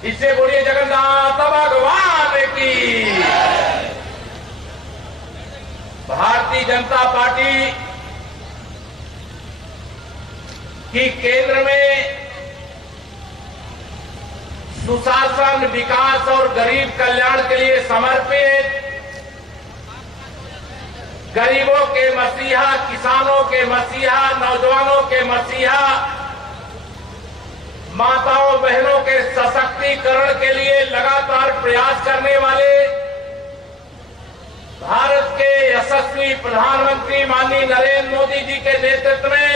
इससे बोलिए जगन्नाथ भगवान की। भारतीय जनता पार्टी की केंद्र में सुशासन, विकास और गरीब कल्याण के लिए समर्पित, गरीबों के मसीहा, किसानों के मसीहा, नौजवानों के मसीहा, माताओं बहनों के सशक्तिकरण के लिए लगातार प्रयास करने वाले भारत के यशस्वी प्रधानमंत्री माननीय नरेंद्र मोदी जी के नेतृत्व में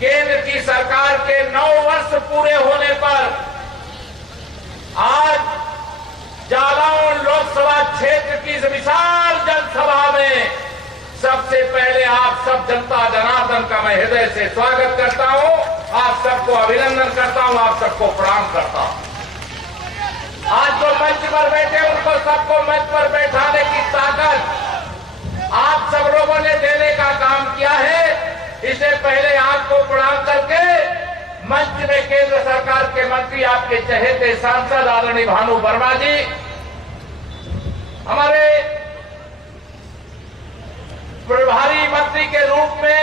केंद्र की सरकार के 9 वर्ष पूरे होने पर आज जालौन लोकसभा क्षेत्र की इस विशाल जनसभा में सबसे पहले आप सब जनता जनार्दन का मैं हृदय से स्वागत करता हूं, आप सबको अभिनंदन करता हूं, आप सबको प्रणाम करता हूं। आज जो मंच पर बैठे उनको सबको मंच पर बैठाने की ताकत आप सब लोगों ने देने का काम किया है। इससे पहले आपको प्रणाम करके मंच में केंद्र सरकार के मंत्री, आपके चहेते सांसद आदरणीय भानु वर्मा जी, हमारे प्रभारी मंत्री के रूप में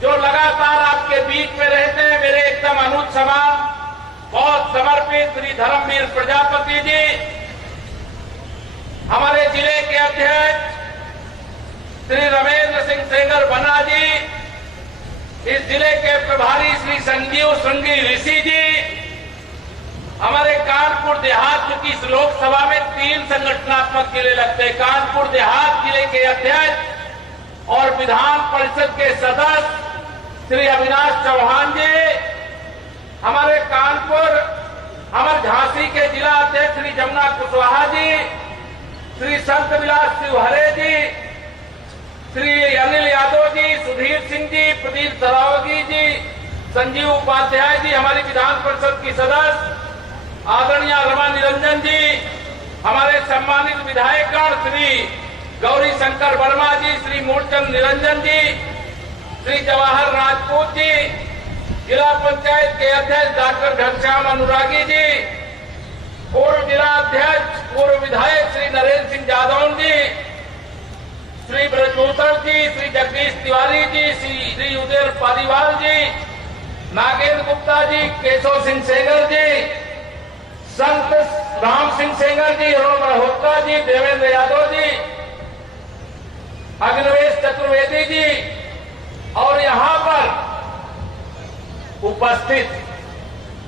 जो लगातार आपके बीच में रहते हैं, मेरे एकदम अनुज समान बहुत समर्पित श्री धर्मवीर प्रजापति जी, हमारे जिले के अध्यक्ष श्री रमेंद्र सिंह सेंगर बन्ना जी, इस जिले के प्रभारी श्री संजीव श्रृंगी ऋषि जी, हमारे कानपुर देहात की इस लोकसभा में 3 संगठनात्मक जिले लगते हैं, कानपुर देहात जिले के अध्यक्ष और विधान परिषद के सदस्य श्री अविनाश चौहान जी, हमारे कानपुर, हमारे झांसी के जिला अध्यक्ष श्री जमुना कुशवाहा जी, श्री संत विलास शिवहरे जी, श्री अनिल यादव जी, सुधीर सिंह जी, प्रदीप सरावगी जी, संजीव उपाध्याय जी, हमारी विधान परिषद की सदस्य आदरणीय रमा निरंजन जी, हमारे सम्मानित विधायकगण श्री गौरी शंकर वर्मा जी, श्री मूलचंद निरंजन जी, श्री जवाहर राजपूत जी, जिला पंचायत के अध्यक्ष डॉक्टर घनश्याम अनुरागी जी, पूर्व जिला अध्यक्ष पूर्व विधायक श्री नरेंद्र सिंह जादौन जी, श्री ब्रजभूषण जी, श्री जगदीश तिवारी जी, श्री उदय पालीवाल जी, नागेंद्र गुप्ता जी, केशव सिंह सेंगर जी, संत राम सिंह सेंगर जी, अरुण मल्होत्रा जी, देवेंद्र यादव जी, अग्निवेश चतुर्वेदी जी, और यहां पर उपस्थित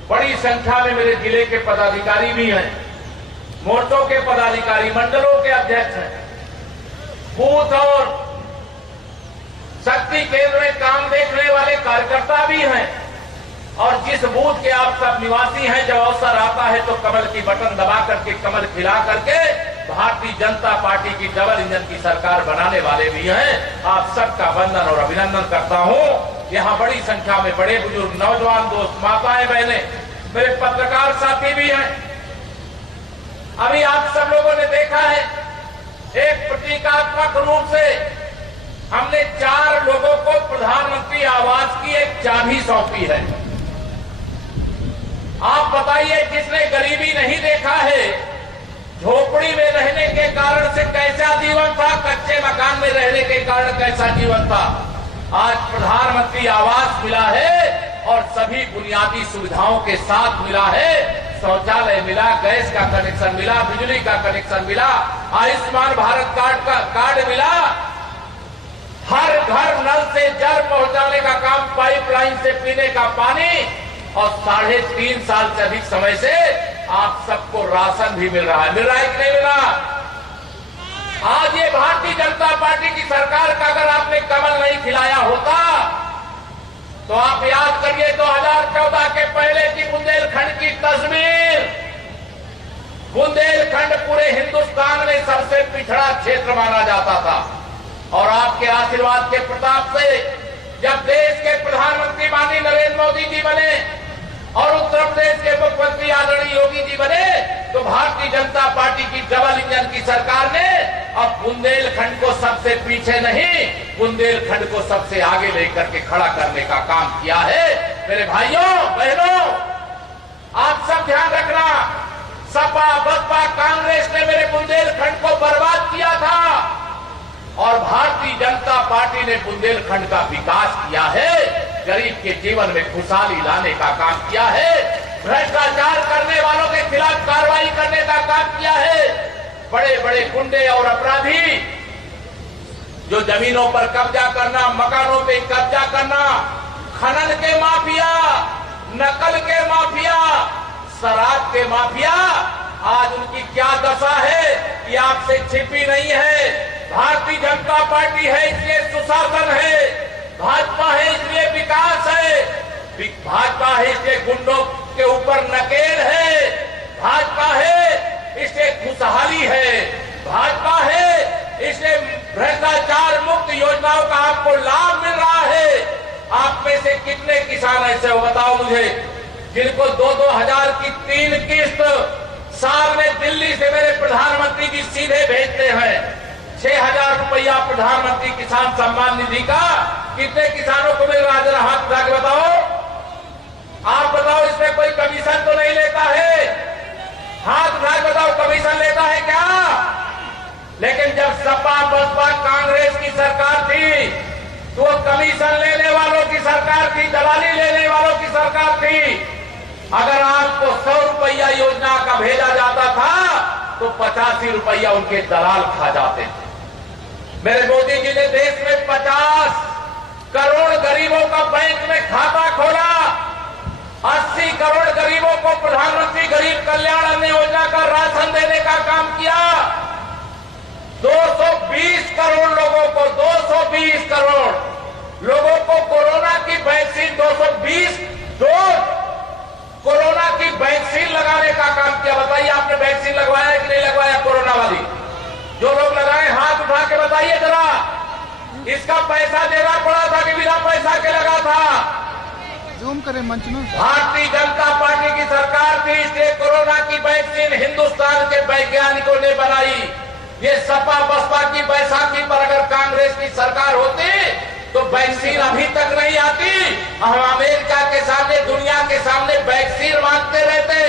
बड़ी संख्या में मेरे जिले के पदाधिकारी भी हैं, मोर्चों के पदाधिकारी, मंडलों के अध्यक्ष हैं, बूथ और शक्ति केंद्र में काम देखने वाले कार्यकर्ता भी हैं, और जिस बूथ के आप सब निवासी हैं, जब अवसर आता है तो कमल की बटन दबा करके, कमल खिला करके भारतीय जनता पार्टी की डबल इंजन की सरकार बनाने वाले भी हैं। आप सबका वंदन और अभिनंदन करता हूं। यहां बड़ी संख्या में बड़े बुजुर्ग, नौजवान दोस्त, माताएं बहनें, मेरे पत्रकार साथी भी हैं। अभी आप सब लोगों ने देखा है, एक प्रतीकात्मक रूप से हमने 4 लोगों को प्रधानमंत्री आवास की एक चाबी सौंपी है। आप बताइए, जिसने गरीबी नहीं देखा है, झोपड़ी में रहने के कारण से कैसा जीवन था, कच्चे मकान में रहने के कारण कैसा जीवन था, आज प्रधानमंत्री आवास मिला है और सभी बुनियादी सुविधाओं के साथ मिला है। शौचालय मिला, गैस का कनेक्शन मिला, बिजली का कनेक्शन मिला, आयुष्मान भारत कार्ड मिला, हर घर नल से जल पहुंचाने का काम, पाइपलाइन से पीने का पानी, और 3.5 साल से अधिक समय से आप सबको राशन भी मिल रहा है। मिल रहा है कि नहीं मिल रहा? आज ये भारतीय जनता पार्टी की सरकार का अगर आपने कमल नहीं खिलाया होता तो आप याद करिए 2014 के पहले की बुंदेलखंड की तस्वीर। बुंदेलखंड पूरे हिंदुस्तान में सबसे पिछड़ा क्षेत्र माना जाता था, और आपके आशीर्वाद के प्रताप से जब देश के प्रधानमंत्री माननीय नरेंद्र मोदी जी बने और उत्तर प्रदेश के मुख्यमंत्री आदरणीय योगी जी बने, तो भारतीय जनता पार्टी की डबल इंजन की सरकार ने अब बुंदेलखंड को सबसे पीछे नहीं, बुंदेलखंड को सबसे आगे लेकर के खड़ा करने का काम किया है। मेरे भाइयों बहनों, आप और भारतीय जनता पार्टी ने बुंदेलखंड का विकास किया है, गरीब के जीवन में खुशहाली लाने का काम किया है, भ्रष्टाचार करने वालों के खिलाफ कार्रवाई करने का काम किया है। बड़े बड़े गुंडे और अपराधी जो जमीनों पर कब्जा करना, मकानों पे कब्जा करना, खनन के माफिया, नकल के माफिया, शराब के माफिया, आज उनकी क्या दशा है ये आपसे छिपी नहीं है। भारतीय जनता पार्टी है इसलिए सुशासन है, भाजपा है इसलिए विकास है, भाजपा है इसलिए गुंडों के ऊपर नकेल है, भाजपा है इसलिए खुशहाली है, भाजपा है इसलिए भ्रष्टाचार मुक्त योजनाओं का आपको लाभ मिल रहा है। आप में से कितने किसान ऐसे हो बताओ मुझे, जिनको 2-2 हजार की 3 किस्त साल में दिल्ली से मेरे प्रधानमंत्री जी सीधे भेजते हैं। 6,000 रुपया प्रधानमंत्री किसान सम्मान निधि का कितने किसानों को मिल रहा है? जरा हाथ उठा के बताओ। आप बताओ, इसमें कोई कमीशन तो नहीं लेता है? हाथ उठा के बताओ, कमीशन लेता है क्या? लेकिन जब सपा बसपा कांग्रेस की सरकार थी तो वो कमीशन लेने वालों की सरकार थी, दलाली लेने वालों की सरकार थी। अगर आपको 100 रुपया योजना का भेजा जाता था तो 85 रुपया उनके दलाल खा जाते थे। मेरे मोदी जी ने देश में 50 करोड़ गरीबों का बैंक में खाता खोला, 80 करोड़ गरीबों को प्रधानमंत्री गरीब कल्याण अन्न योजना का राशन देने का काम किया। 220 करोड़ लोगों को, 220 करोड़ लोगों को कोरोना की वैक्सीन, 220 डोज कोरोना की वैक्सीन लगाने का काम किया। बताइए, आपने वैक्सीन लगवाया कि नहीं लगवाया कोरोना वाली? जो लोग लगाए हाथ उठा के बताइए जरा। इसका पैसा देना पड़ा था कि बिना पैसा के लगा था? जूम करें मंच में। भारतीय जनता पार्टी की सरकार थी इसलिए कोरोना की वैक्सीन हिंदुस्तान के वैज्ञानिकों ने बनाई। ये सपा बसपा की बैसाखी पर अगर कांग्रेस की सरकार होती तो वैक्सीन अभी तक नहीं आती। हम अमेरिका के सामने, दुनिया के सामने वैक्सीन मांगते रहते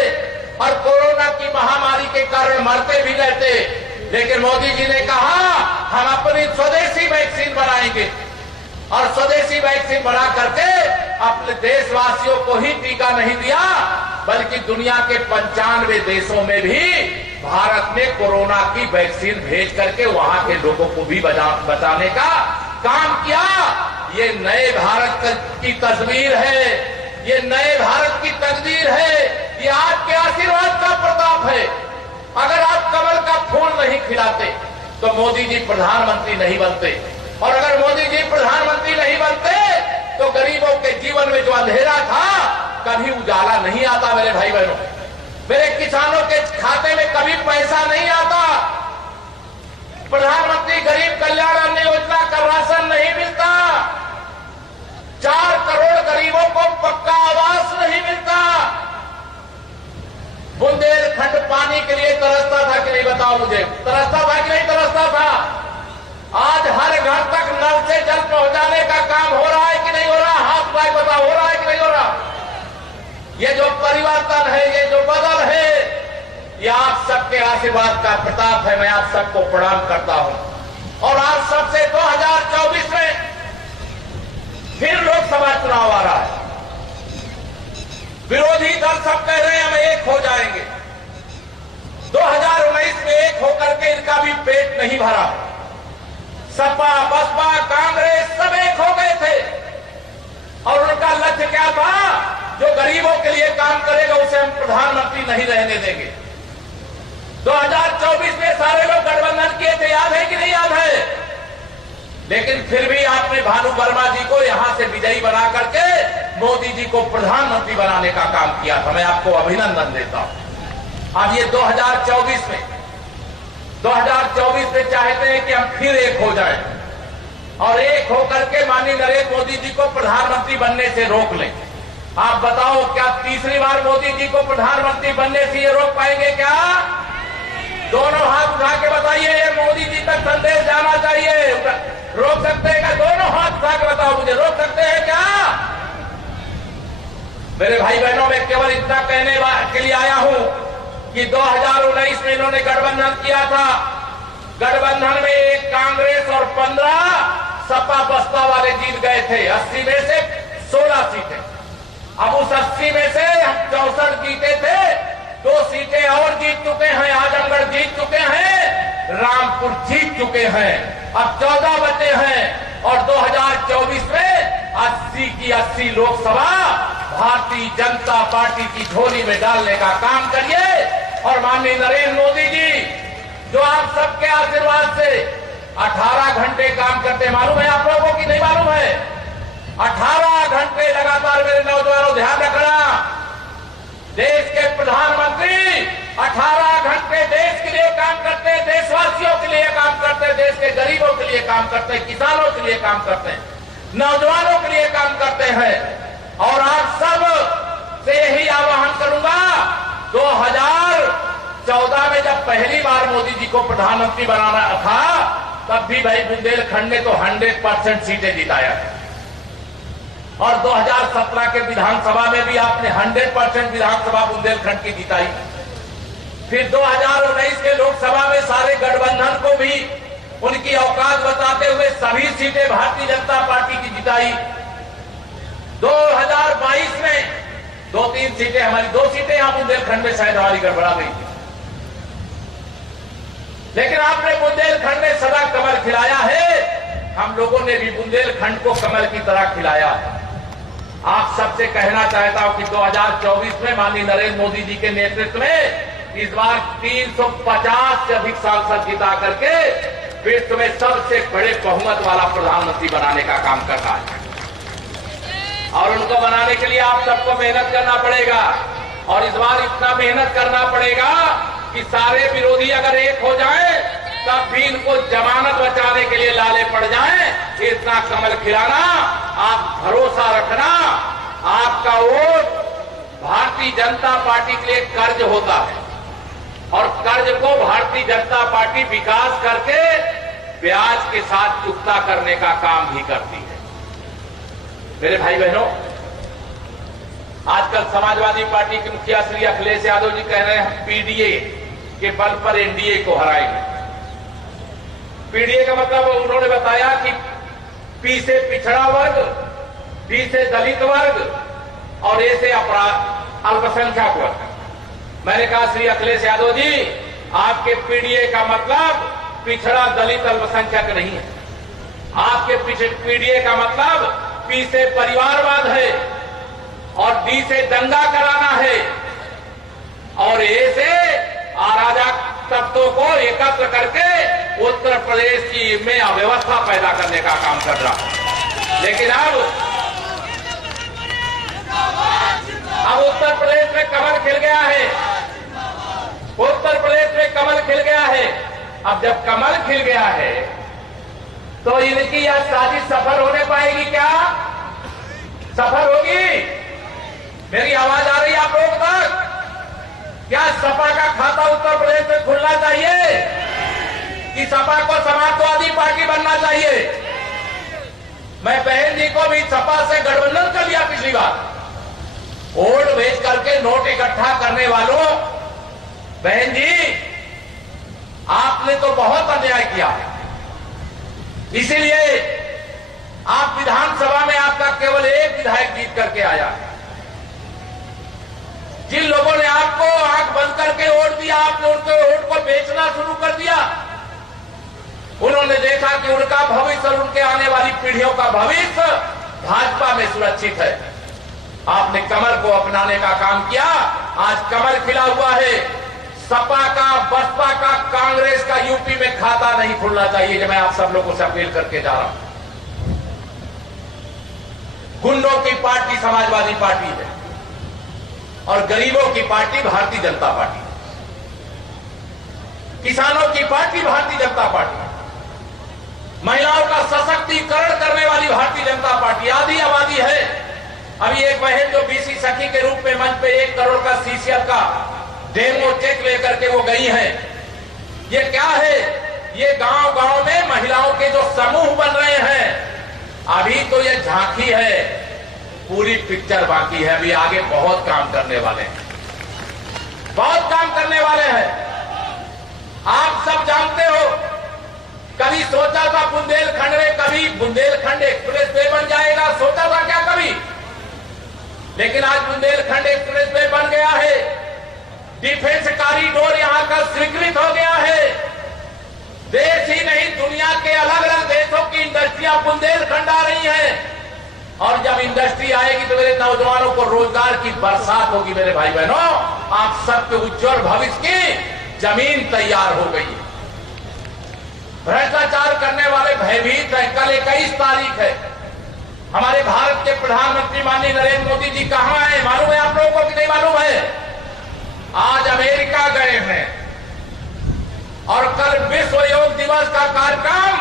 और कोरोना की महामारी के कारण मरते भी रहते। लेकिन मोदी जी ने कहा हम अपनी स्वदेशी वैक्सीन बनाएंगे और स्वदेशी वैक्सीन बना करके अपने देशवासियों को ही टीका नहीं दिया बल्कि दुनिया के 95 देशों में भी भारत ने कोरोना की वैक्सीन भेज करके वहां के लोगों को भी बचाने का काम किया। ये नए भारत की तस्वीर है, ये नए भारत की तकदीर है, ये आपके आशीर्वाद का प्रताप है। अगर आप कमल का फूल नहीं खिलाते तो मोदी जी प्रधानमंत्री नहीं बनते, और अगर मोदी जी प्रधानमंत्री नहीं बनते तो गरीबों के जीवन में जो अंधेरा था कभी उजाला नहीं आता। मेरे भाई बहनों, मेरे किसानों के खाते में कभी पैसा नहीं आता, प्रधानमंत्री गरीब कल्याण अन्न योजना का राशन नहीं मिलता, 4 करोड़ गरीबों को पक्का आवास नहीं मिलता। बुंदेलखंड पानी के लिए तरसता था कि नहीं बताओ मुझे? तरसता था कि नहीं तरसता था? आज हर घर तक नल से जल पहुंचाने का काम हो रहा है कि नहीं हो रहा? हाथ उठाकर बताओ, हो रहा है कि नहीं हो रहा? ये जो परिवर्तन है, ये जो बदल है, ये आप सबके आशीर्वाद का प्रताप है। मैं आप सबको प्रणाम करता हूं। और आज सबसे 2024 में फिर लोकसभा चुनाव आ रहा है। विरोधी दल सब कह रहे हैं हम एक हो जाएंगे। 2019 में एक होकर के इनका भी पेट नहीं भरा। सपा बसपा कांग्रेस सब एक हो गए थे और उनका लक्ष्य क्या था? जो गरीबों के लिए काम करेगा उसे हम प्रधानमंत्री नहीं रहने देंगे। 2024 में सारे लोग गठबंधन किए थे, याद है कि नहीं याद है? लेकिन फिर भी आपने भानु वर्मा जी को यहां से विजयी बना करके मोदी जी को प्रधानमंत्री बनाने का काम किया था। मैं आपको अभिनंदन देता हूं। अब ये 2024 में चाहते हैं कि हम फिर एक हो जाएं और एक होकर के माननीय नरेंद्र मोदी जी को प्रधानमंत्री बनने से रोक लें। आप बताओ, क्या तीसरी बार मोदी जी को प्रधानमंत्री बनने से ये रोक पाएंगे क्या? दोनों हाथ उठा के बताइए, ये मोदी जी तक संदेश जाना चाहिए। रोक सकते हैं क्या? दोनों हाथ उठा के बताओ मुझे, रोक सकते हैं क्या? मेरे भाई बहनों, मैं केवल इतना कहने के लिए आया हूं कि 2019 में इन्होंने गठबंधन किया था गठबंधन में एक कांग्रेस और 15 सपा बसपा वाले जीत गए थे। 80 में से 16 सीटें। अब उस 80 में से हम 64 जीते थे, 2 सीटें और जीत चुके हैं। आजमगढ़ जीत चुके हैं, रामपुर जीत चुके हैं। अब 14 बचे हैं और 2024 में 80 की 80 लोकसभा भारतीय जनता पार्टी की झोली में डालने का काम करिए। और माननीय नरेंद्र मोदी जी, जो आप सबके आशीर्वाद से 18 घंटे काम करते, मालूम है आप लोगों की नहीं मालूम है? 18 घंटे लगातार, मेरे नौजवानों ध्यान रखना, देश के प्रधानमंत्री 18 घंटे देश के लिए काम करते हैं, देशवासियों के लिए काम करते हैं, देश के गरीबों के लिए काम करते हैं, किसानों के लिए काम करते हैं, नौजवानों के लिए काम करते हैं। और आप सब से यही आह्वान करूंगा, 2014 में जब पहली बार मोदी जी को प्रधानमंत्री बनाना था, तब भी भाई बुंदेलखंड ने तो 100% सीटें जिताया था। और 2017 के विधानसभा में भी आपने 100% विधानसभा बुंदेलखंड की जिताई। फिर 2019 के लोकसभा में सारे गठबंधन को भी उनकी औकात बताते हुए सभी सीटें भारतीय जनता पार्टी की जिताई। 2022 में 2-3 सीटें हमारी, 2 सीटें यहां बुंदेलखंड में शायद हमारी गड़बड़ा गई थी, लेकिन आपने बुंदेलखंड में सदा कमल खिलाया है। हम लोगों ने भी बुंदेलखंड को कमल की तरह खिलाया। आप सबसे कहना चाहता हूं कि 2024 में माननीय नरेंद्र मोदी जी के नेतृत्व में इस बार 350 से अधिक सांसद जिता करके विश्व में सबसे बड़े बहुमत वाला प्रधानमंत्री बनाने का काम करना है। और उनको बनाने के लिए आप सबको मेहनत करना पड़ेगा। और इस बार इतना मेहनत करना पड़ेगा कि सारे विरोधी अगर एक हो जाए, तब भी इनको जमानत बचाने के लिए लाले पड़ जाएं। इतना कमल खिलाना, आप भरोसा रखना, आपका वोट भारतीय जनता पार्टी के लिए कर्ज होता है और कर्ज को भारतीय जनता पार्टी विकास करके ब्याज के साथ चुकता करने का काम भी करती है। मेरे भाई बहनों, आजकल समाजवादी पार्टी के मुखिया श्री अखिलेश यादव जी कह रहे हैं पीडीए के बल पर एनडीए को हराएंगे। पीडीए का मतलब उन्होंने बताया कि पी से पिछड़ा वर्ग, डी से दलित वर्ग और ए से अपराध अल्पसंख्यक वर्ग। मैंने कहा श्री अखिलेश यादव जी, आपके पीडीए का मतलब पिछड़ा दलित अल्पसंख्यक नहीं है। आपके पीडीए का मतलब पी से परिवारवाद है और डी से दंगा कराना है और ए से अराजक तत्वों को एकत्र करके उत्तर प्रदेश की में अव्यवस्था पैदा करने का काम कर रहा है। लेकिन अब उत्तर प्रदेश में कमल खिल गया है। उत्तर प्रदेश में कमल खिल गया है। अब जब कमल खिल गया है तो इनकी यह साजिश सफल होने पाएगी क्या? सफल होगी? मेरी आवाज आ रही है आप लोगों तक? क्या सपा का खाता उत्तर प्रदेश में खुलना चाहिए कि सपा को समाजवादी पार्टी बनना चाहिए? मैं बहन जी को भी सपा से गठबंधन कर लिया पिछली बार। वोट भेज करके नोट इकट्ठा करने वालों, बहन जी आपने तो बहुत अन्याय किया। इसीलिए आप विधानसभा में आपका केवल एक विधायक जीत करके आया। जिन लोगों ने आपको आंख बंद करके वोट दिया, आपने उनके वोट को बेचना शुरू कर दिया। उन्होंने देखा कि उनका भविष्य और उनके आने वाली पीढ़ियों का भविष्य भाजपा में सुरक्षित है। आपने कमल को अपनाने का काम किया। आज कमल खिला हुआ है। सपा का, बसपा का, कांग्रेस का यूपी में खाता नहीं खुलना चाहिए। जो मैं आप सब लोगों से अपील करके जा रहा हूं। गुंडों की पार्टी समाजवादी पार्टी है और गरीबों की पार्टी भारतीय जनता पार्टी, किसानों की पार्टी भारतीय जनता पार्टी, महिलाओं का सशक्तिकरण करने वाली भारतीय जनता पार्टी। आधी आबादी है। अभी एक बहन जो बीसी सखी के रूप में मंच पे 1 करोड़ का सीसीएल का डेमो चेक लेकर के वो गई हैं। ये क्या है? ये गांव गांव में महिलाओं के जो समूह बन रहे हैं। अभी तो ये झांकी है, पूरी पिक्चर बाकी है। अभी आगे बहुत काम करने वाले हैं, बहुत काम करने वाले हैं। आप सब जानते हो कभी सोचा था बुंदेलखंड में कभी बुंदेलखंड एक्सप्रेस वे बन जाएगा, सोचा था क्या कभी? लेकिन आज बुंदेलखंड एक्सप्रेस वे बन गया है। डिफेंस कॉरिडोर यहां का स्वीकृत हो गया है। देश ही नहीं दुनिया के अलग अलग देशों की इंडस्ट्रियां बुंदेलखंड आ रही हैं। और जब इंडस्ट्री आएगी तो मेरे नौजवानों को रोजगार की बरसात होगी। मेरे भाई बहनों, आप सबके उज्जवल भविष्य की जमीन तैयार हो गई है। भ्रष्टाचार करने वाले भयभीत हैं। कल 21 तारीख है। हमारे भारत के प्रधानमंत्री माननीय नरेंद्र मोदी जी कहां हैं? मालूम है आप लोगों को कि नहीं मालूम है? आज अमेरिका गए हैं और कल विश्व योग दिवस का कार्यक्रम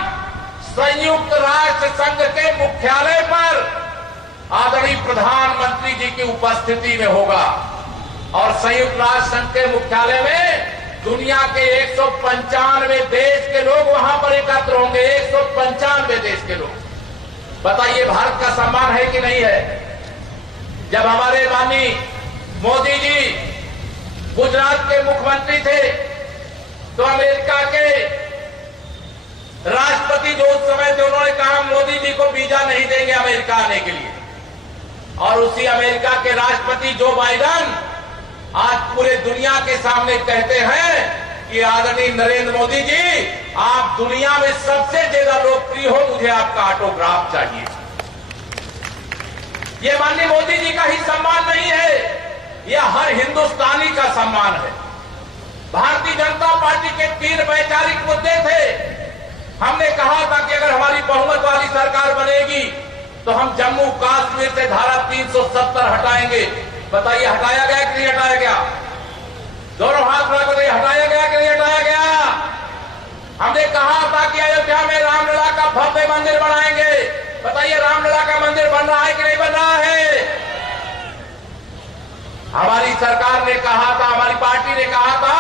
संयुक्त राष्ट्र संघ के मुख्यालय पर आदरणीय प्रधानमंत्री जी की उपस्थिति में होगा। और संयुक्त राष्ट्र संघ के मुख्यालय में दुनिया के 195 देश के लोग वहां पर एकत्र होंगे। 195 देश के लोग। बताइए भारत का सम्मान है कि नहीं है? जब हमारे माननीय मोदी जी गुजरात के मुख्यमंत्री थे तो अमेरिका के राष्ट्रपति जो उस समय थे उन्होंने कहा मोदी जी को वीजा नहीं देंगे अमेरिका आने के लिए। और उसी अमेरिका के राष्ट्रपति जो बाइडेन आज पूरे दुनिया के सामने कहते हैं कि आदरणीय नरेंद्र मोदी जी आप दुनिया में सबसे ज्यादा लोकप्रिय हो, मुझे आपका ऑटोग्राफ चाहिए। यह माननीय मोदी जी का ही सम्मान नहीं है, यह हर हिंदुस्तानी का सम्मान है। भारतीय जनता पार्टी के 3 वैचारिक मुद्दे थे। हमने कहा था कि अगर हमारी बहुमत वाली सरकार बनेगी तो हम जम्मू कश्मीर से धारा 370 हटाएंगे। बताइए हटाया गया कि नहीं हटाया गया? दोनों हाथ मिला बताइए हटाया गया कि नहीं हटाया गया? हमने कहा था कि अयोध्या में रामलला का भव्य मंदिर बनाएंगे। बताइए रामलला का मंदिर बन रहा है कि नहीं बन रहा है? हमारी सरकार ने कहा था, हमारी पार्टी ने कहा था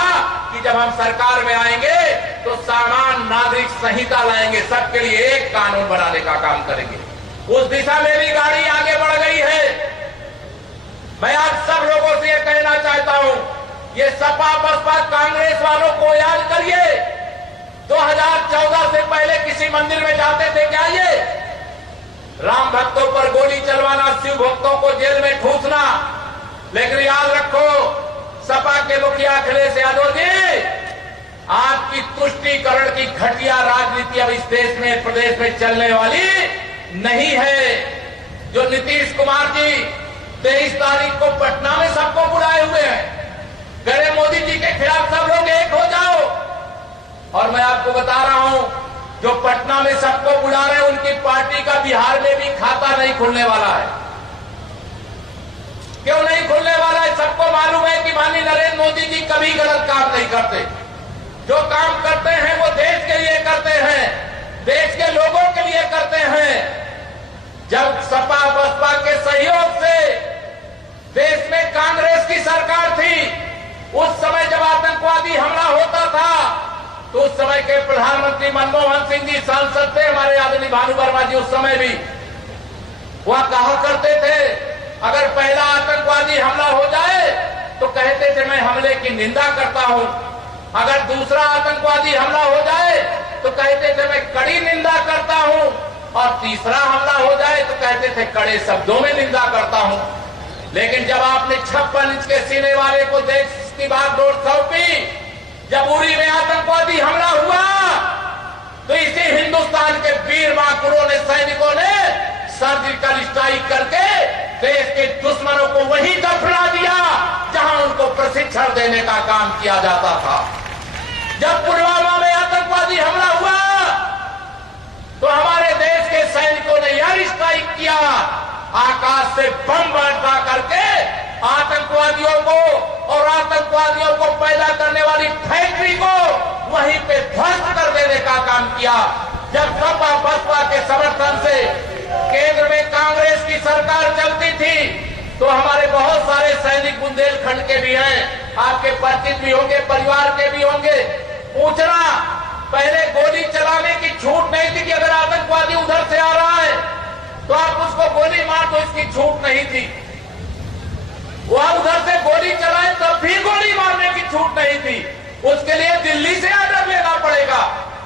कि जब हम सरकार में आएंगे तो सामान्य नागरिक संहिता लाएंगे, सबके लिए एक कानून बनाने का काम करेंगे। उस दिशा में भी गाड़ी आगे बढ़ गई है। मैं आज सब लोगों से यह कहना चाहता हूं, ये सपा बसपा कांग्रेस वालों को याद करिए। 2014 से पहले किसी मंदिर में जाते थे क्या? ये राम भक्तों पर गोली चलवाना, शिव भक्तों को जेल में ठूसना। लेकिन याद रखो, सपा के मुखिया अखिलेश यादव जी, आपकी तुष्टीकरण की घटिया राजनीति अब इस देश में प्रदेश में चलने वाली नहीं है। जो नीतीश कुमार जी 23 तारीख को पटना में सबको बुलाए हुए हैं, कह रहे मोदी जी के खिलाफ सब लोग एक हो जाओ। और मैं आपको बता रहा हूं, जो पटना में सबको बुला रहे हैं उनकी पार्टी का बिहार में भी खाता नहीं खुलने वाला है। क्यों नहीं खुलने वाला है? सबको मालूम है कि माननीय नरेंद्र मोदी जी कभी गलत काम नहीं करते। जो काम करते हैं वो देश के लिए करते हैं, देश के लोगों के लिए करते हैं। जब सपा बसपा के सहयोग से देश में कांग्रेस की सरकार थी, उस समय जब आतंकवादी हमला होता था तो उस समय के प्रधानमंत्री मनमोहन सिंह जी सांसद थे, हमारे आदरणीय भानु वर्मा जी, उस समय भी वह कहा करते थे अगर पहला आतंकवादी हमला हो जाए तो कहते थे मैं हमले की निंदा करता हूं, अगर दूसरा आतंकवादी हमला हो जाए तो कहते थे मैं कड़ी निंदा करता हूं, और तीसरा हमला हो जाए तो कहते थे कड़े शब्दों में निंदा करता हूं। लेकिन जब आपने 56 इंच के सीने वाले को देश की बागडोर सौंपी, जब उरी में आतंकवादी हमला हुआ तो इसी हिंदुस्तान के वीर बांकुरों ने, सैनिकों ने सर्जिकल स्ट्राइक करके देश के दुश्मनों को वहीं दफना दिया जहां उनको प्रशिक्षण देने का काम किया जाता था। जब पुलवामा में आतंकवादी हमला हुआ तो हमारे देश के सैनिकों ने एयर स्ट्राइक किया, आकाश से बम बरसा करके आतंकवादियों को और आतंकवादियों को पैदा करने वाली फैक्ट्री को वहीं पे ध्वस्त कर देने का काम किया। जब सपा बसपा के समर्थन से केंद्र में कांग्रेस की सरकार चलती थी तो हमारे बहुत सारे सैनिक बुंदेलखंड के भी हैं, आपके परिचित भी होंगे, परिवार के भी होंगे। पूछना, पहले गोली चलाने की छूट नहीं थी कि अगर आतंकवादी उधर से आ रहा है तो आप उसको गोली मार दो, इसकी छूट नहीं थी। वह उधर से गोली चलाए तब भी गोली मारने की छूट नहीं थी, उसके लिए दिल्ली से ऑर्डर लेना पड़ेगा।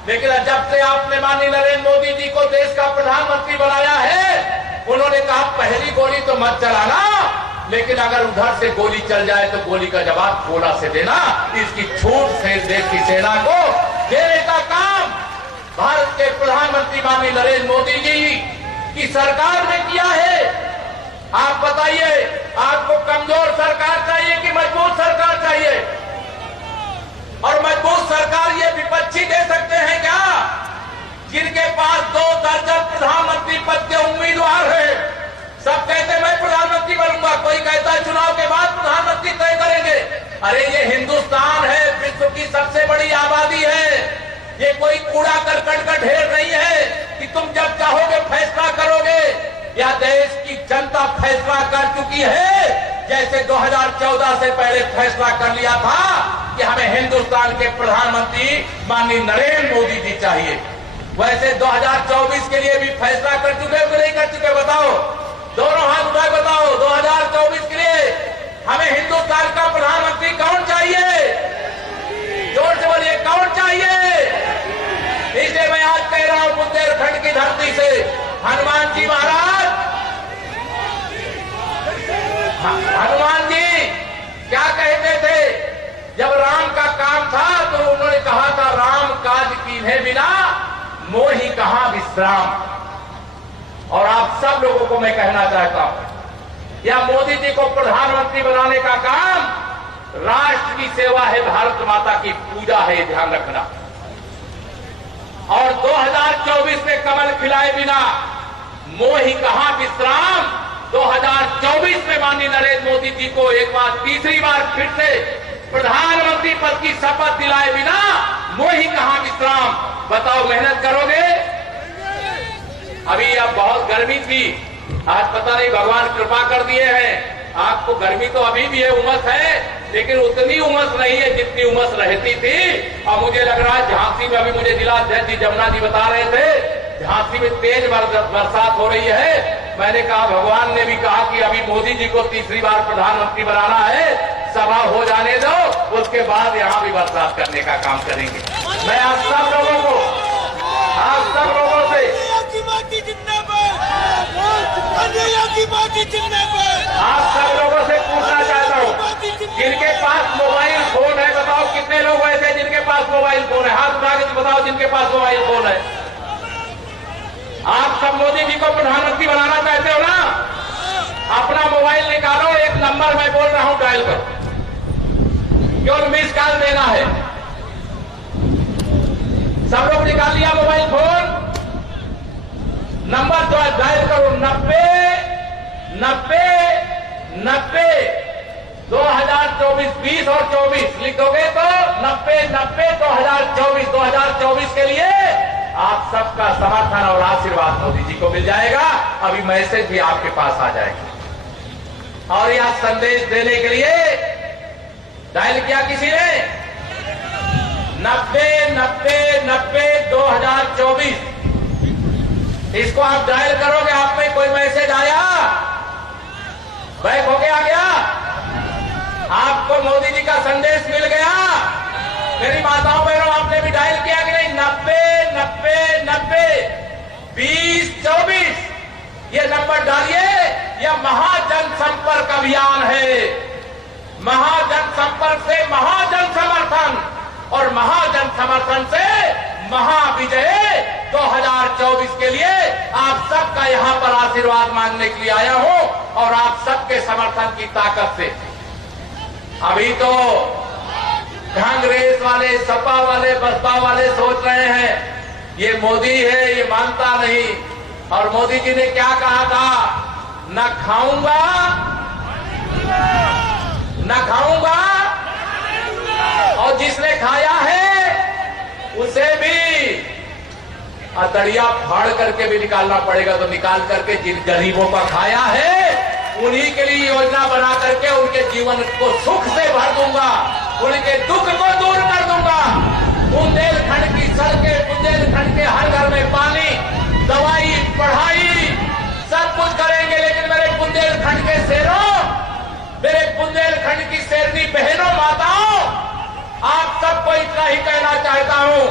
लेकिन जब से आपने माननीय नरेंद्र मोदी जी को देश का प्रधानमंत्री बनाया है, उन्होंने कहा पहली गोली तो मत चलाना, लेकिन अगर उधर से गोली चल जाए तो गोली का जवाब गोला से देना। इसकी छूट से देश की सेना को देने का काम भारत के प्रधानमंत्री माननीय नरेंद्र मोदी जी की सरकार ने किया है। आप बताइए, आपको कमजोर सरकार चाहिए कि मजबूत सरकार चाहिए? और मजबूत सरकार ये विपक्षी दे सकते हैं क्या, जिनके पास 2 दर्जन प्रधानमंत्री पद के उम्मीदवार हैं? सब कहते मैं प्रधानमंत्री बनूंगा, कोई कहता है चुनाव के बाद प्रधानमंत्री तय करेंगे। अरे ये हिंदुस्तान है, विश्व की सबसे बड़ी आबादी है, ये कोई कूड़ा करकट का ढेर नहीं है कि तुम जब चाहोगे फैसला करोगे। या देश की जनता फैसला कर चुकी है, जैसे 2014 से पहले फैसला कर लिया था कि हमें हिंदुस्तान के प्रधानमंत्री माननीय नरेंद्र मोदी जी चाहिए। वैसे 2024 के लिए भी फैसला कर चुके हो कि नहीं कर चुके? बताओ, दोनों हाथ उठा बताओ। 2024 के लिए हमें हिंदुस्तान का प्रधानमंत्री कौन चाहिए? जोर से बोलिए, कौन चाहिए? इसलिए मैं आज कह रहा हूं बुंदेलखंड की धरती से, हनुमान जी महाराज, हनुमान जी क्या कहते थे जब राम का काम था? तो उन्होंने कहा था राम काज कीन्हे बिना मोहि कहां विश्राम। और आप सब लोगों को मैं कहना चाहता हूं, या मोदी जी को प्रधानमंत्री बनाने का काम राष्ट्र की सेवा है, भारत माता की पूजा है, ध्यान रखना। और 2024 में कमल खिलाए बिना मोहि कहां विश्राम। 2024 में माननीय नरेंद्र मोदी जी को एक बार, तीसरी बार फिर से प्रधानमंत्री पद की शपथ दिलाए बिना मोहि कहां विश्राम। बताओ, मेहनत करोगे? अभी अब बहुत गर्मी थी, आज पता नहीं भगवान कृपा कर दिए हैं, आपको गर्मी तो अभी भी है, उमस है, लेकिन उतनी उमस नहीं है जितनी उमस रहती थी। और मुझे लग रहा है झांसी में, अभी मुझे जिला अध्यक्ष जी जमुना जी बता रहे थे, झांसी में तेज बरसात हो रही है। मैंने कहा भगवान ने भी कहा कि अभी मोदी जी को तीसरी बार प्रधानमंत्री बनाना है, सभा हो जाने दो, उसके बाद यहां भी बरसात करने का काम करेंगे। मैं आप सब लोगों को, आप सब लोगों से आप सब लोगों से पूछना चाहता हूं, जिनके पास मोबाइल फोन है, बताओ कितने लोग ऐसे जिनके पास मोबाइल फोन है? हाथ उठा के बताओ जिनके पास मोबाइल फोन है। आप सब मोदी जी को प्रधानमंत्री बनाना चाहते हो ना? अपना मोबाइल निकालो, एक नंबर मैं बोल रहा हूं डायल करो, केवल मिस कॉल देना है। सब लोग निकाल लिया मोबाइल फोन? नंबर जो डायल करो 90 90 90। 2024 20 और 24 लिखोगे तो 90 90 2024। 2024 के लिए आप सबका समर्थन और आशीर्वाद मोदी जी को मिल जाएगा। अभी मैसेज भी आपके पास आ जाएगा। और यह संदेश देने के लिए डायल किया किसी ने 90 90 90 2024। इसको आप डायल करोगे, आप में कोई मैसेज आया, बैक होके आ गया, आपको मोदी जी का संदेश मिल गया। मेरी माताओं बहनों, आपने भी डायल किया कि नहीं? 90 90 90 20 24 ये नंबर डालिए। यह महाजन संपर्क अभियान है। महाजन संपर्क से महाजन समर्थन, और महाजन समर्थन से महाविजय। 2024 के लिए आप सबका यहां पर आशीर्वाद मांगने के लिए आया हूं, और आप सबके समर्थन की ताकत से। अभी तो कांग्रेस वाले, सपा वाले, बसपा वाले सोच रहे हैं ये मोदी है, ये मानता नहीं। और मोदी जी ने क्या कहा था? न खाऊंगा न खाऊंगा, और जिसने खाया है उसे भी अतड़िया फाड़ करके भी निकालना पड़ेगा। तो निकाल करके जिन गरीबों का खाया है उन्हीं के लिए योजना बना करके उनके जीवन को सुख से भर दूंगा, उनके दुख को दूर कर दूंगा। बुंदेलखंड की सड़कें, बुंदेलखंड के हर घर में पानी, दवाई, पढ़ाई सब कुछ करेंगे। लेकिन मेरे बुंदेलखंड के शेरों, मेरे बुंदेलखंड की शेरनी बहनों, माताओं, आप सबको इतना ही कहना चाहता हूं,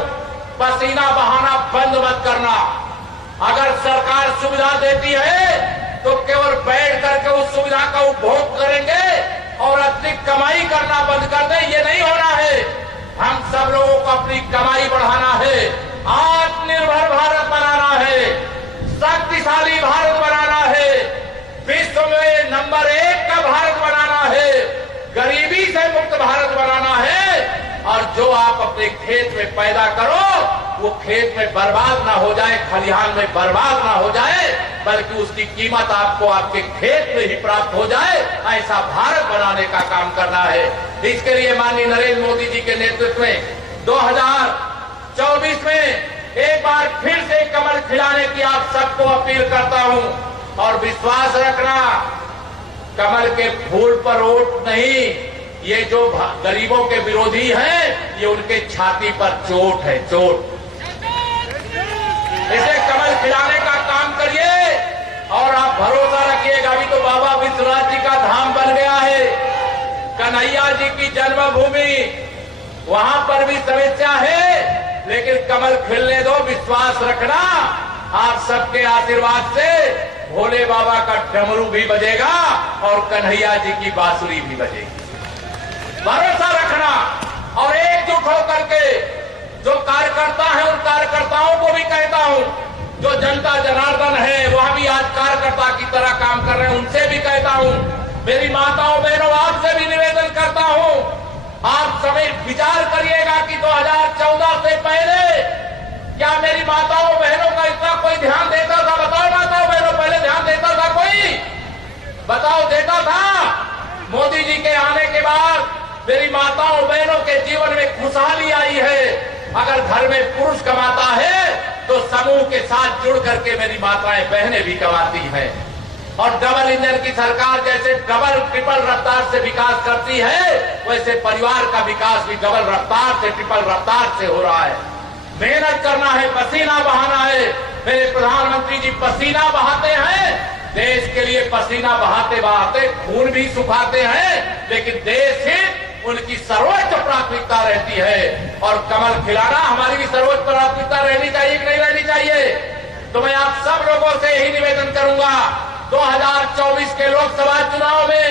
पसीना बहाना बंद मत करना। अगर सरकार सुविधा देती है तो केवल बैठ करके उस सुविधा का उपभोग करेंगे और अतिरिक्त कमाई करना बंद कर दे, ये नहीं होना है। हम सब लोगों को अपनी कमाई बढ़ाना है, आत्मनिर्भर भारत बनाना है, शक्तिशाली भारत बनाना है, विश्व में नंबर 1 का भारत बनाना है, गरीबी से मुक्त भारत बनाना है। और जो आप अपने खेत में पैदा करो वो खेत में बर्बाद ना हो जाए, खलिहान में बर्बाद ना हो जाए, बल्कि उसकी कीमत आपको आपके खेत में ही प्राप्त हो जाए। ऐसा भारत बनाने का काम करना है। इसके लिए माननीय नरेंद्र मोदी जी के नेतृत्व में 2024 में एक बार फिर से कमल खिलाने की आप सबको अपील करता हूं। और विश्वास रखना, कमल के फूल पर वोट नहीं, ये जो गरीबों के विरोधी हैं, ये उनके छाती पर चोट है, चोट। इसे कमल खिलाने का काम करिए और आप भरोसा रखिएगा। अभी तो बाबा विश्वनाथ जी का धाम बन गया है, कन्हैया जी की जन्मभूमि, वहां पर भी समस्या है, लेकिन कमल खिलने दो। विश्वास रखना, आप सबके आशीर्वाद से भोले बाबा का डमरू भी बजेगा और कन्हैया जी की बांसुरी भी बजेगी। भरोसा रखना और एकजुट होकर के जो कार्यकर्ता है उन कार्यकर्ताओं को भी कहता हूं, जो जनता जनार्दन है वह भी आज कार्यकर्ता की तरह काम कर रहे हैं, उनसे भी कहता हूं, मेरी माताओं बहनों आपसे भी निवेदन करता हूं, आप सभी विचार करिएगा कि 2014 से पहले क्या मेरी माताओं बहनों का इतना कोई ध्यान देता था? बताओ माताओं बहनों, पहले ध्यान देता था कोई? बताओ, देता था? मोदी जी के आने के बाद मेरी माताओं बहनों के जीवन में खुशहाली आई है। अगर घर में पुरुष कमाता है तो समूह के साथ जुड़ करके मेरी माताएं बहनें भी कमाती हैं। और डबल इंजन की सरकार जैसे डबल ट्रिपल रफ्तार से विकास करती है, वैसे परिवार का विकास भी डबल रफ्तार से ट्रिपल रफ्तार से हो रहा है। मेहनत करना है, पसीना बहाना है। मेरे प्रधानमंत्री जी पसीना बहाते हैं, देश के लिए पसीना बहाते बहाते खून भी सुखाते हैं, लेकिन देश हित उनकी सर्वोच्च प्राथमिकता रहती है। और कमल खिलाना हमारी भी सर्वोच्च प्राथमिकता रहनी चाहिए कि नहीं रहनी चाहिए? तो मैं आप सब लोगों से यही निवेदन करूंगा, 2024 के लोकसभा चुनाव में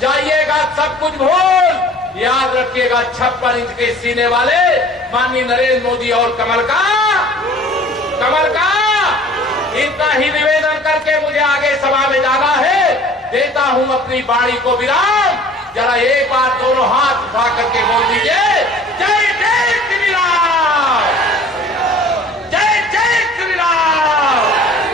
जाइएगा सब कुछ भूल, याद रखिएगा 56 इंच के सीने वाले माननीय नरेंद्र मोदी और कमल का इतना ही निवेदन करके मुझे आगे सभा में जाना है। देता हूं अपनी बाणी को विराम। जरा एक बार दोनों हाथ उठा करके बोल दीजिए।